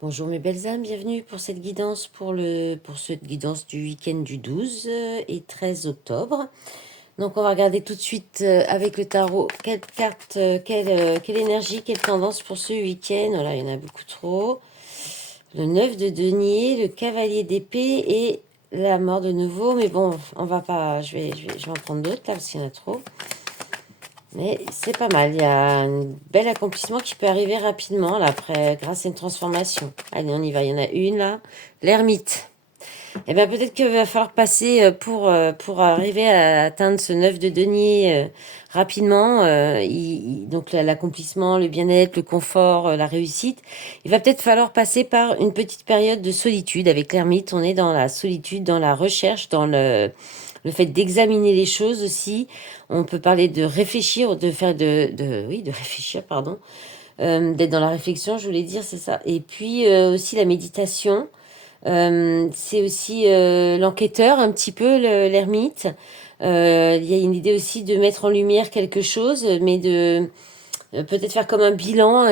Bonjour mes belles âmes, bienvenue pour cette guidance pour cette guidance du week-end du 12 et 13 octobre. Donc on va regarder tout de suite avec le tarot quelle carte, quelle énergie, quelle tendance pour ce week-end. Voilà, il y en a beaucoup trop. Le 9 de denier, le cavalier d'épée et la mort de nouveau. Mais bon, on va pas, je vais en prendre d'autres là parce qu'il y en a trop. Mais c'est pas mal, il y a un bel accomplissement qui peut arriver rapidement là, après, grâce à une transformation. Allez, on y va, il y en a une là, l'ermite. Eh bien peut-être qu'il va falloir passer pour arriver à atteindre ce 9 de denier rapidement. Donc l'accomplissement, le bien-être, le confort, la réussite. Il va peut-être falloir passer par une petite période de solitude. Avec l'ermite, on est dans la solitude, dans la recherche, dans le fait d'examiner les choses aussi. On peut parler de réfléchir, de faire oui, de réfléchir, pardon. D'être dans la réflexion, je voulais dire, c'est ça. Et puis aussi la méditation. C'est aussi l'enquêteur, un petit peu, l'ermite. Il y a une idée aussi de mettre en lumière quelque chose, mais de peut-être faire comme un bilan,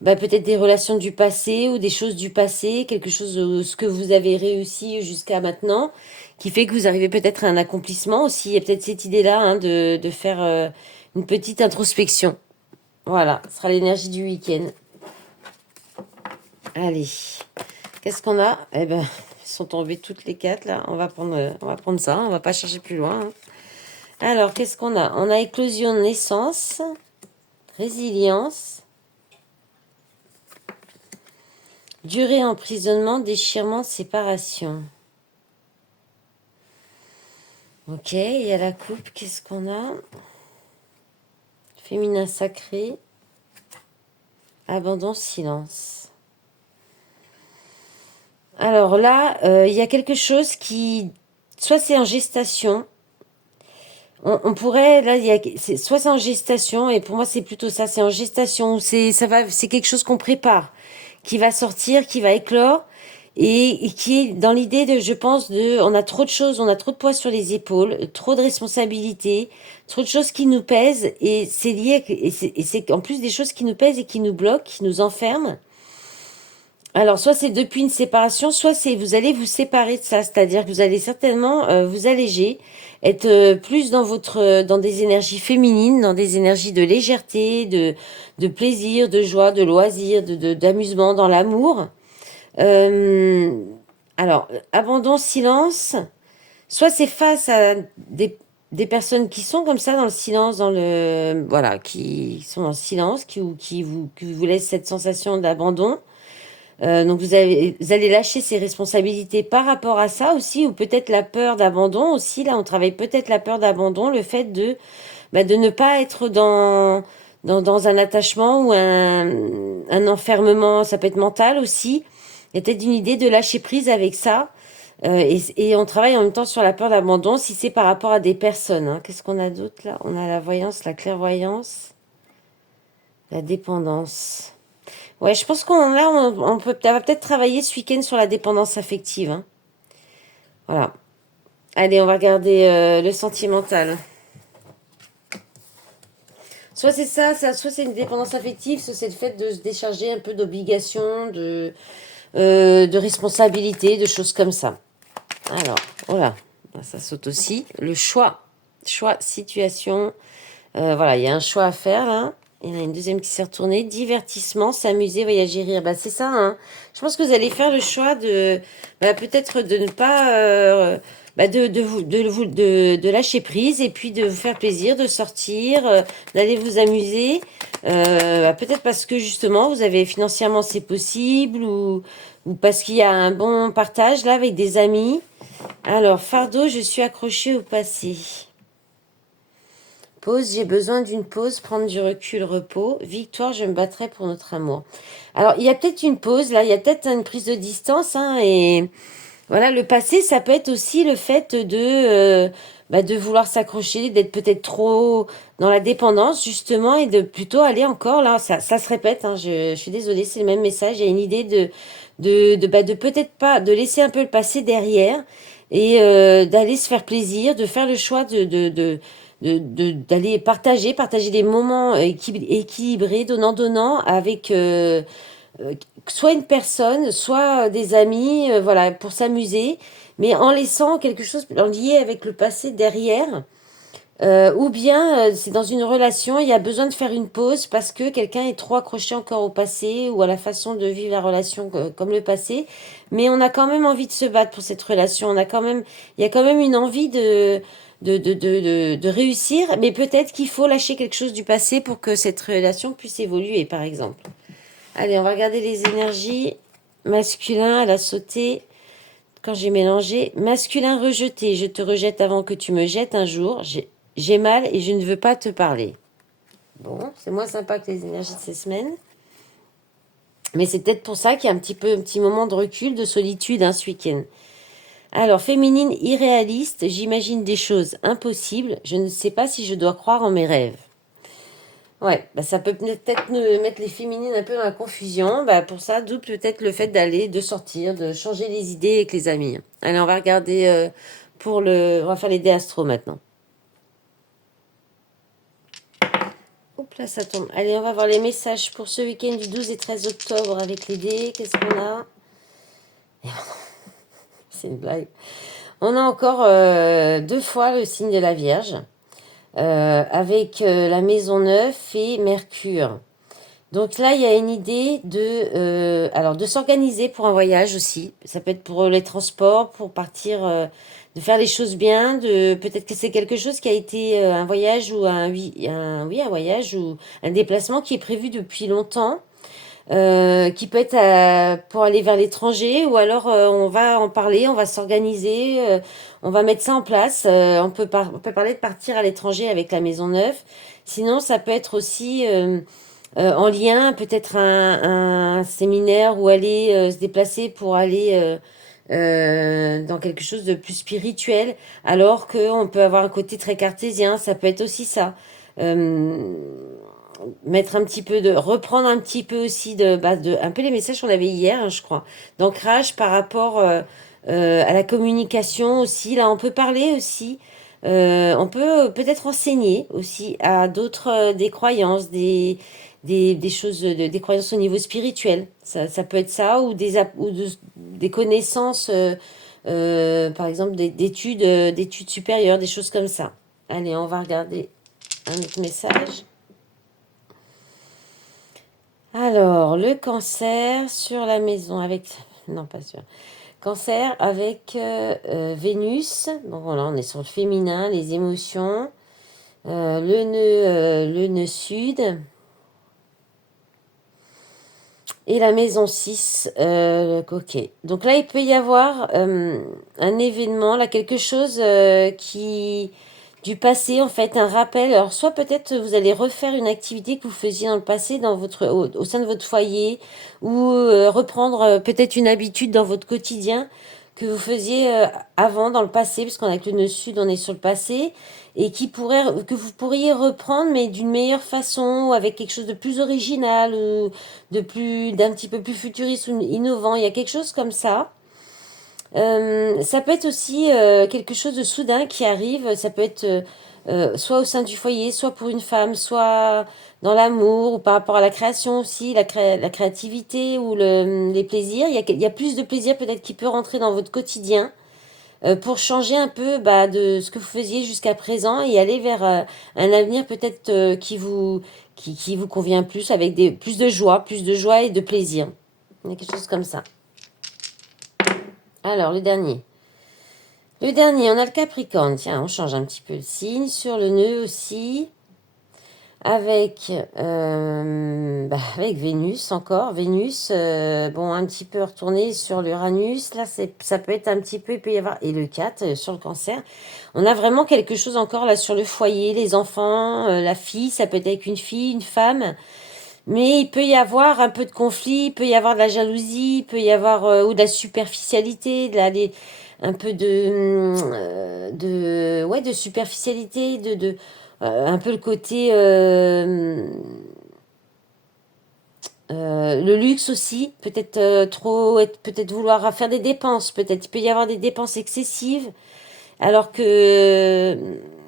peut-être des relations du passé ou des choses du passé, quelque chose, ce que vous avez réussi jusqu'à maintenant, qui fait que vous arrivez peut-être à un accomplissement aussi. Il y a peut-être cette idée-là hein, de faire une petite introspection. Voilà, ce sera l'énergie du week-end. Allez, qu'est-ce qu'on a? Eh ben, elles sont tombées toutes les quatre là. On va prendre ça. On va pas chercher plus loin. Hein. Alors, qu'est-ce qu'on a? On a éclosion, naissance, résilience, durée, emprisonnement, déchirement, séparation. Ok, il y a la coupe. Qu'est-ce qu'on a? Féminin sacré, abandon, silence. Alors là, il y a quelque chose qui, soit c'est en gestation. On pourrait, là, soit c'est en gestation, et pour moi c'est plutôt ça, c'est en gestation, c'est quelque chose qu'on prépare, qui va sortir, qui va éclore, et qui est dans l'idée de, je pense, on a trop de choses, on a trop de poids sur les épaules, trop de responsabilités, trop de choses qui nous pèsent, et c'est lié, et c'est en plus des choses qui nous pèsent et qui nous bloquent, qui nous enferment. Alors, soit c'est depuis une séparation, soit c'est vous allez vous séparer de ça, c'est-à-dire que vous allez certainement vous alléger, être plus dans dans des énergies féminines, dans des énergies de légèreté, de plaisir, de joie, de loisir, d'amusement, dans l'amour. Euh, alors, abandon, silence. Soit c'est face à des personnes qui sont comme ça dans le silence, voilà, qui sont dans le silence, qui vous laissent cette sensation d'abandon. Donc vous allez lâcher ces responsabilités par rapport à ça aussi, ou peut-être la peur d'abandon aussi. Là, on travaille peut-être la peur d'abandon, le fait de ne pas être dans un attachement ou un enfermement, ça peut être mental aussi. Il y a peut-être une idée de lâcher prise avec ça. Et on travaille en même temps sur la peur d'abandon si c'est par rapport à des personnes. Hein. Qu'est-ce qu'on a d'autre là? On a la voyance, la clairvoyance, la dépendance. Ouais, je pense on va peut-être travailler ce week-end sur la dépendance affective. Hein. Voilà. Allez, on va regarder le sentimental. Soit c'est soit c'est une dépendance affective, soit c'est le fait de se décharger un peu d'obligations, de responsabilités, de choses comme ça. Alors, voilà, ça saute aussi. Le choix, situation. Voilà, il y a un choix à faire là. Il y en a une deuxième qui s'est retournée. Divertissement, s'amuser, voyager, rire. Bah, c'est ça, hein. Je pense que vous allez faire le choix peut-être de ne pas, de lâcher prise et puis de vous faire plaisir, de sortir, d'aller vous amuser. Peut-être parce que justement, vous avez financièrement c'est possible ou parce qu'il y a un bon partage là avec des amis. Alors, fardeau, je suis accrochée au passé. Pause, j'ai besoin d'une pause, prendre du recul, repos. Victoire, je me battrai pour notre amour. Alors, il y a peut-être une pause, là, il y a peut-être une prise de distance, hein, et voilà, le passé, ça peut être aussi le fait de vouloir s'accrocher, d'être peut-être trop dans la dépendance, justement, et de plutôt aller encore, là, ça se répète, hein, je suis désolée, c'est le même message, il y a une idée de peut-être pas, de laisser un peu le passé derrière, et d'aller se faire plaisir, de faire le choix d'aller partager des moments équilibrés, donnant avec soit une personne, soit des amis, voilà, pour s'amuser, mais en laissant quelque chose en lié avec le passé derrière. Ou bien c'est dans une relation, il y a besoin de faire une pause parce que quelqu'un est trop accroché encore au passé ou à la façon de vivre la relation comme le passé. Mais on a quand même envie de se battre pour cette relation. On a quand même, il y a quand même une envie de réussir, mais peut-être qu'il faut lâcher quelque chose du passé pour que cette relation puisse évoluer, par exemple. Allez, on va regarder les énergies. Masculin, elle a sauté. Quand j'ai mélangé, masculin rejeté, je te rejette avant que tu me jettes un jour. J'ai mal et je ne veux pas te parler. Bon, c'est moins sympa que les énergies de ces semaines. Mais c'est peut-être pour ça qu'il y a un petit moment de recul, de solitude ce week-end. Alors, féminine irréaliste, j'imagine des choses impossibles. Je ne sais pas si je dois croire en mes rêves. Ouais, bah ça peut peut-être mettre les féminines un peu dans la confusion. Bah pour ça, d'où peut-être le fait d'aller, de sortir, de changer les idées avec les amis. Allez, on va regarder on va faire les dés astro maintenant. Hop là, ça tombe. Allez, on va voir les messages pour ce week-end du 12 et 13 octobre avec les dés. Qu'est-ce qu'on a? C'est une blague. On a encore 2 fois le signe de la Vierge avec la maison 9 et Mercure. Donc là, il y a une idée alors de s'organiser pour un voyage aussi. Ça peut être pour les transports, pour partir, de faire les choses bien. Peut-être que c'est quelque chose qui a été un voyage ou un voyage ou un déplacement qui est prévu depuis longtemps, qui peut être pour aller vers l'étranger ou alors on va en parler, on va s'organiser, on va mettre ça en place. On peut parler de partir à l'étranger avec la maison neuve. Sinon, ça peut être aussi en lien, peut-être un séminaire ou aller se déplacer pour aller dans quelque chose de plus spirituel, alors qu'on peut avoir un côté très cartésien, ça peut être aussi ça. Euh, Mettre un petit peu reprendre un petit peu aussi un peu les messages qu'on avait hier, je crois, d'ancrage par rapport à la communication aussi. Là, on peut parler aussi. On peut peut-être enseigner aussi à d'autres des croyances, des choses, des croyances au niveau spirituel. Ça peut être ça, ou des connaissances, par exemple d'études supérieures, des choses comme ça. Allez, on va regarder un autre message. Alors, le cancer sur la maison avec... Non, pas sûr. Cancer avec Vénus. Donc voilà, on est sur le féminin, les émotions. Le nœud sud. Et la maison 6, ok. Donc là, il peut y avoir un événement, là, quelque chose qui du passé, en fait, un rappel. Alors, soit peut-être vous allez refaire une activité que vous faisiez dans le passé au sein de votre foyer, ou reprendre peut-être une habitude dans votre quotidien que vous faisiez avant, dans le passé, parce qu'on avec le nœud sud, on est sur le passé, et que vous pourriez reprendre, mais d'une meilleure façon, ou avec quelque chose de plus original, ou d'un petit peu plus futuriste ou innovant. Il y a quelque chose comme ça. Ça peut être aussi quelque chose de soudain qui arrive. Ça peut être soit au sein du foyer, soit pour une femme, soit dans l'amour ou par rapport à la création aussi, la créativité ou les plaisirs. Il y a plus de plaisir peut-être qui peut rentrer dans votre quotidien pour changer un peu de ce que vous faisiez jusqu'à présent et aller vers un avenir peut-être qui vous convient plus avec plus de joie et de plaisir. Il y a quelque chose comme ça. Alors, le dernier. Le dernier, on a le Capricorne. Tiens, on change un petit peu le signe. Sur le nœud aussi. Avec Vénus encore. Vénus, bon, un petit peu retourné sur l'Uranus. Là, ça peut être un petit peu, il peut y avoir... Et le 4 sur le Cancer. On a vraiment quelque chose encore là sur le foyer, les enfants, la fille. Ça peut être avec une fille, une femme. Mais il peut y avoir un peu de conflit, il peut y avoir de la jalousie, il peut y avoir ou de la superficialité, un peu de superficialité, un peu le côté le luxe aussi, peut-être peut-être vouloir faire des dépenses, peut-être il peut y avoir des dépenses excessives, alors que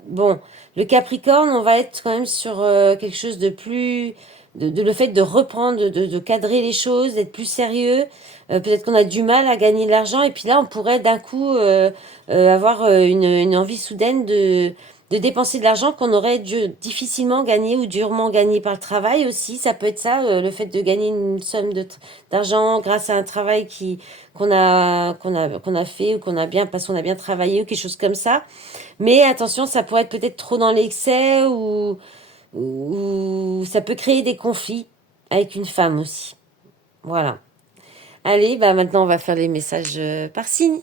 bon, le Capricorne, on va être quand même sur quelque chose de plus le fait de reprendre, de cadrer les choses, d'être plus sérieux. Peut-être qu'on a du mal à gagner de l'argent et puis là, on pourrait d'un coup avoir une envie soudaine de dépenser de l'argent qu'on aurait difficilement gagné ou durement gagné par le travail aussi. Ça peut être ça, le fait de gagner une somme d'argent grâce à un travail qu'on a fait ou qu'on a bien parce qu'on a bien travaillé ou quelque chose comme ça. Mais attention, ça pourrait être peut-être trop dans l'excès ou ça peut créer des conflits avec une femme aussi. Voilà. Allez, bah maintenant on va faire les messages par signe.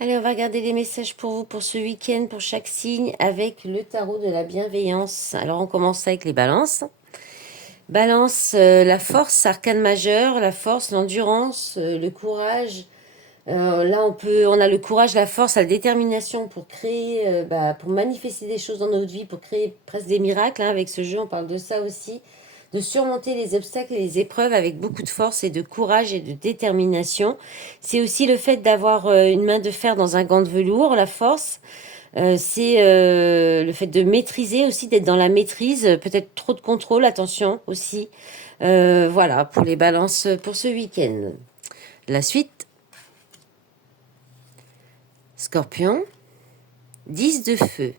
Allez, on va regarder les messages pour vous pour ce week-end, pour chaque signe, avec le tarot de la bienveillance. Alors on commence avec les balances. Balance, la force, arcane majeure, la force, l'endurance, le courage. Là, on a le courage, la force, la détermination pour créer, pour manifester des choses dans notre vie, pour créer presque des miracles. Hein, avec ce jeu, on parle de ça aussi. De surmonter les obstacles et les épreuves avec beaucoup de force et de courage et de détermination. C'est aussi le fait d'avoir une main de fer dans un gant de velours, la force. C'est le fait de maîtriser aussi, d'être dans la maîtrise, peut-être trop de contrôle, attention aussi. Voilà, pour les balances pour ce week-end. La suite, Scorpion, 10 de feu.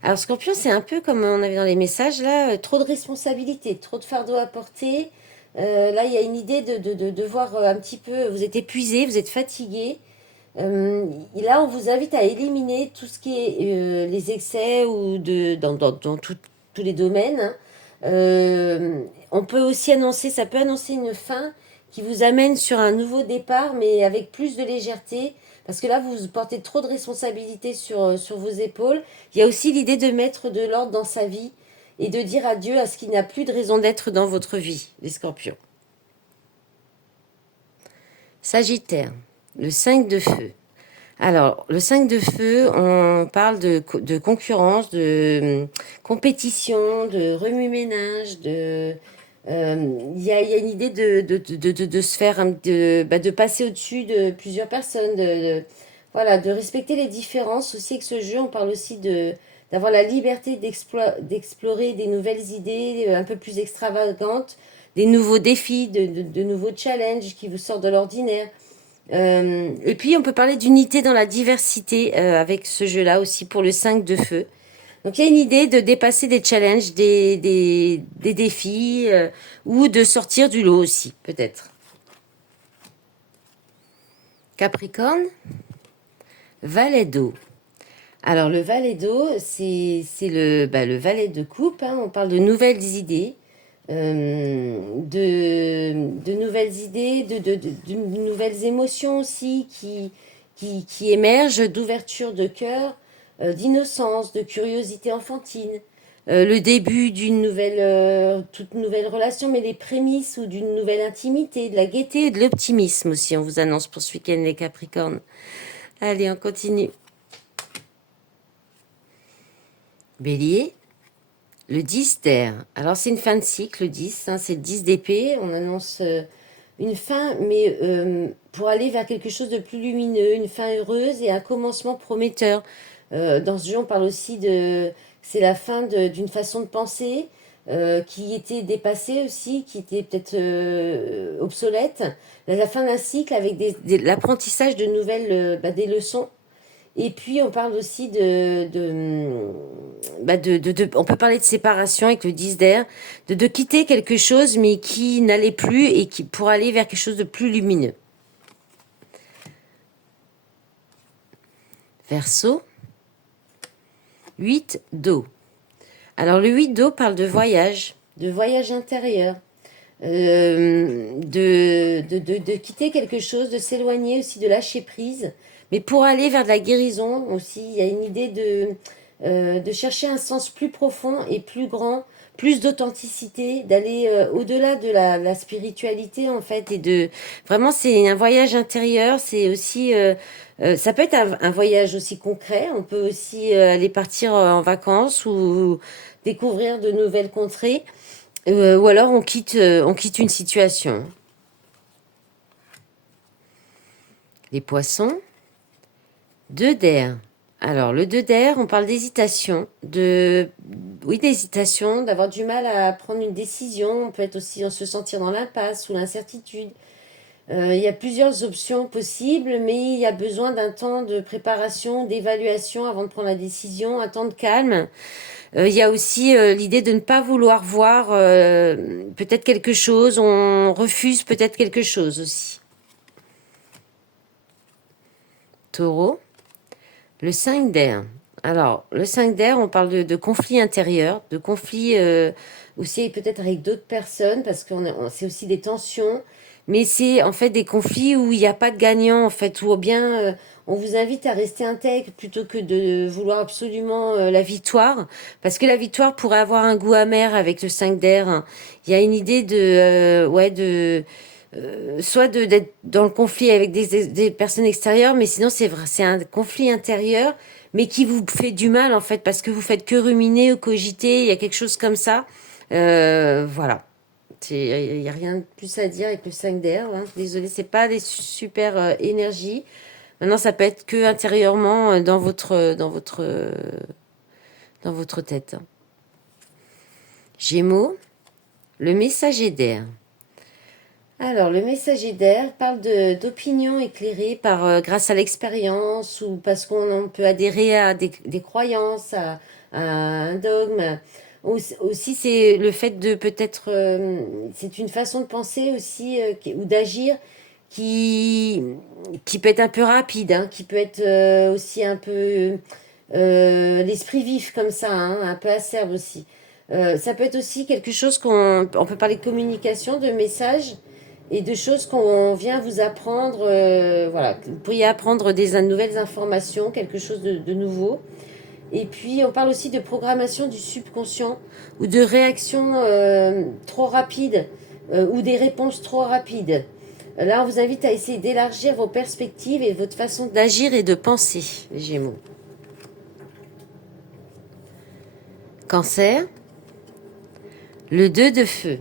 Alors Scorpion, c'est un peu comme on avait dans les messages, là, trop de responsabilités, trop de fardeau à porter. Là, il y a une idée de voir un petit peu, vous êtes épuisé, vous êtes fatigué. Là, on vous invite à éliminer tout ce qui est les excès ou dans tous les domaines. Hein. On peut aussi annoncer, ça peut annoncer une fin qui vous amène sur un nouveau départ, mais avec plus de légèreté. Parce que là, vous portez trop de responsabilités sur vos épaules. Il y a aussi l'idée de mettre de l'ordre dans sa vie et de dire adieu à ce qui n'a plus de raison d'être dans votre vie, les scorpions. Sagittaire, le 5 de feu. Alors, le 5 de feu, on parle de concurrence, de compétition, de remue-ménage, il y a une idée de se faire, de passer au-dessus de plusieurs personnes, voilà, de respecter les différences. Aussi avec ce jeu, on parle aussi d'avoir la liberté d'explorer des nouvelles idées un peu plus extravagantes, des nouveaux défis, de nouveaux challenges qui vous sortent de l'ordinaire. Et puis, on peut parler d'unité dans la diversité avec ce jeu-là aussi pour le 5 de feu. Donc, il y a une idée de dépasser des challenges, des défis ou de sortir du lot aussi, peut-être. Capricorne, valet d'eau. Alors, le valet d'eau, c'est le valet de coupe. Hein, on parle de nouvelles idées. De nouvelles idées, de nouvelles émotions aussi qui émergent, d'ouverture de cœur, d'innocence, de curiosité enfantine. Le début d'une toute nouvelle relation, mais les prémices ou d'une nouvelle intimité, de la gaieté et de l'optimisme aussi. On vous annonce pour ce week-end les Capricornes. Allez, on continue. Bélier. Le 10 d'air. Alors, c'est une fin de cycle, le 10. Hein, c'est le 10 d'épée. On annonce une fin, mais pour aller vers quelque chose de plus lumineux, une fin heureuse et un commencement prometteur. Dans ce jeu, on parle aussi de... C'est la fin d'une façon de penser qui était dépassée aussi, qui était peut-être obsolète. La fin d'un cycle avec l'apprentissage de nouvelles des leçons. Et puis, on parle aussi on peut parler de séparation avec le 10 d'air, de quitter quelque chose, mais qui n'allait plus et qui pour aller vers quelque chose de plus lumineux. Verseau, 8 d'eau. Alors, le 8 d'eau parle de voyage intérieur, de quitter quelque chose, de s'éloigner aussi, de lâcher prise. Mais pour aller vers de la guérison aussi, il y a une idée de chercher un sens plus profond et plus grand, plus d'authenticité, d'aller au-delà de la spiritualité en fait. Vraiment, c'est un voyage intérieur, c'est aussi... ça peut être un voyage aussi concret, on peut aussi aller partir en vacances ou découvrir de nouvelles contrées, ou alors on quitte une situation. Les poissons, 2 d'air. Alors, le 2 d'air, on parle d'hésitation, oui, d'hésitation, d'avoir du mal à prendre une décision. On peut être aussi en se sentir dans l'impasse ou l'incertitude. Il y a plusieurs options possibles, mais il y a besoin d'un temps de préparation, d'évaluation avant de prendre la décision, un temps de calme. Il y a aussi l'idée de ne pas vouloir voir peut-être quelque chose, on refuse peut-être quelque chose aussi. Taureau, le 5 d'air. Alors, le 5 d'air, on parle de conflits intérieurs, de conflits aussi peut-être avec d'autres personnes, parce que c'est aussi des tensions, mais c'est en fait des conflits où il n'y a pas de gagnant, en fait, ou bien on vous invite à rester intègre plutôt que de vouloir absolument la victoire, parce que la victoire pourrait avoir un goût amer avec le 5 d'air, hein. Il y a une idée ouais, soit d'être dans le conflit avec des personnes extérieures, mais sinon c'est vrai, c'est un conflit intérieur, mais qui vous fait du mal en fait, parce que vous faites que ruminer ou cogiter, il y a quelque chose comme ça. Voilà. Il n'y a rien de plus à dire avec le 5 d'air. Hein. Désolée, c'est pas des super énergies. Maintenant, ça peut être que intérieurement dans votre tête. Gémeaux, le messager d'air. Alors, le messager d'air parle d'opinions éclairées grâce à l'expérience ou parce qu'on peut adhérer à des croyances, à un dogme. Aussi, c'est le fait de peut-être, c'est une façon de penser aussi ou d'agir qui, qui peut être un peu rapide, hein, qui peut être aussi un peu l'esprit vif comme ça, hein, un peu acerbe aussi. Ça peut être aussi quelque chose on peut parler de communication, de messages et de choses qu'on vient vous apprendre. Voilà, vous pourriez apprendre des nouvelles informations, quelque chose de nouveau. Et puis, on parle aussi de programmation du subconscient ou de réactions trop rapides ou des réponses trop rapides. Là, on vous invite à essayer d'élargir vos perspectives et votre façon d'agir et de penser, les Gémeaux. Cancer, le 2 de feu.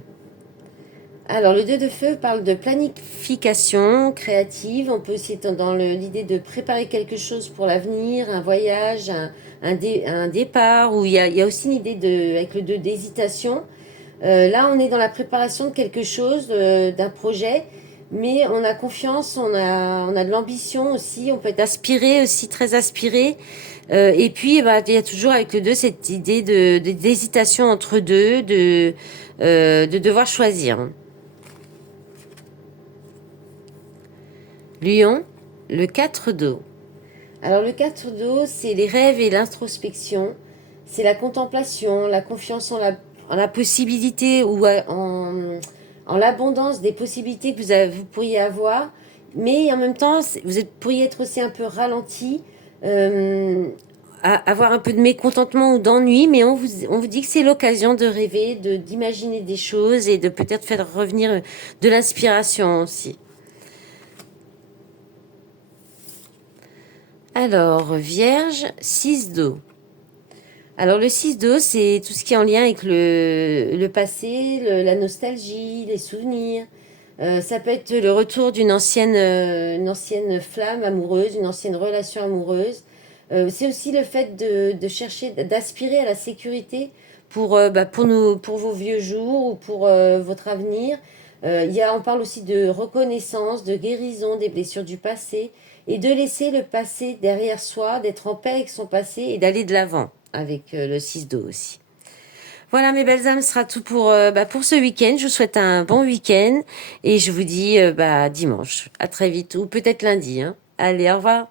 Alors, le 2 de feu parle de planification créative. On peut aussi être dans l'idée de préparer quelque chose pour l'avenir, un voyage, un départ, où il y a aussi une idée avec le 2 d'hésitation. Là, on est dans la préparation de quelque chose, d'un projet, mais on a confiance, on a de l'ambition aussi, on peut être aspiré aussi, très aspiré. Et puis, bah, il y a toujours avec le 2 cette idée d'hésitation entre deux, de devoir choisir. Lion, le 4 d'eau. Alors le 4 d'eau, c'est les rêves et l'introspection, c'est la contemplation, la confiance en la possibilité ou en l'abondance des possibilités que vous pourriez avoir, mais en même temps, pourriez être aussi un peu ralenti, avoir un peu de mécontentement ou d'ennui, mais on vous dit que c'est l'occasion de rêver, d'imaginer des choses et de peut-être faire revenir de l'inspiration aussi. Alors, Vierge, 6 d'eau. Alors, le 6 d'eau, c'est tout ce qui est en lien avec le passé, la nostalgie, les souvenirs. Ça peut être le retour d'une une ancienne flamme amoureuse, une ancienne relation amoureuse. C'est aussi le fait de chercher, d'aspirer à la sécurité pour vos vieux jours ou pour votre avenir. On parle aussi de reconnaissance, de guérison des blessures du passé et de laisser le passé derrière soi, d'être en paix avec son passé et d'aller de l'avant avec le 6 d'eau aussi. Voilà mes belles âmes, ce sera tout pour ce week-end. Je vous souhaite un bon week-end et je vous dis dimanche. À très vite ou peut-être lundi. Hein. Allez, au revoir.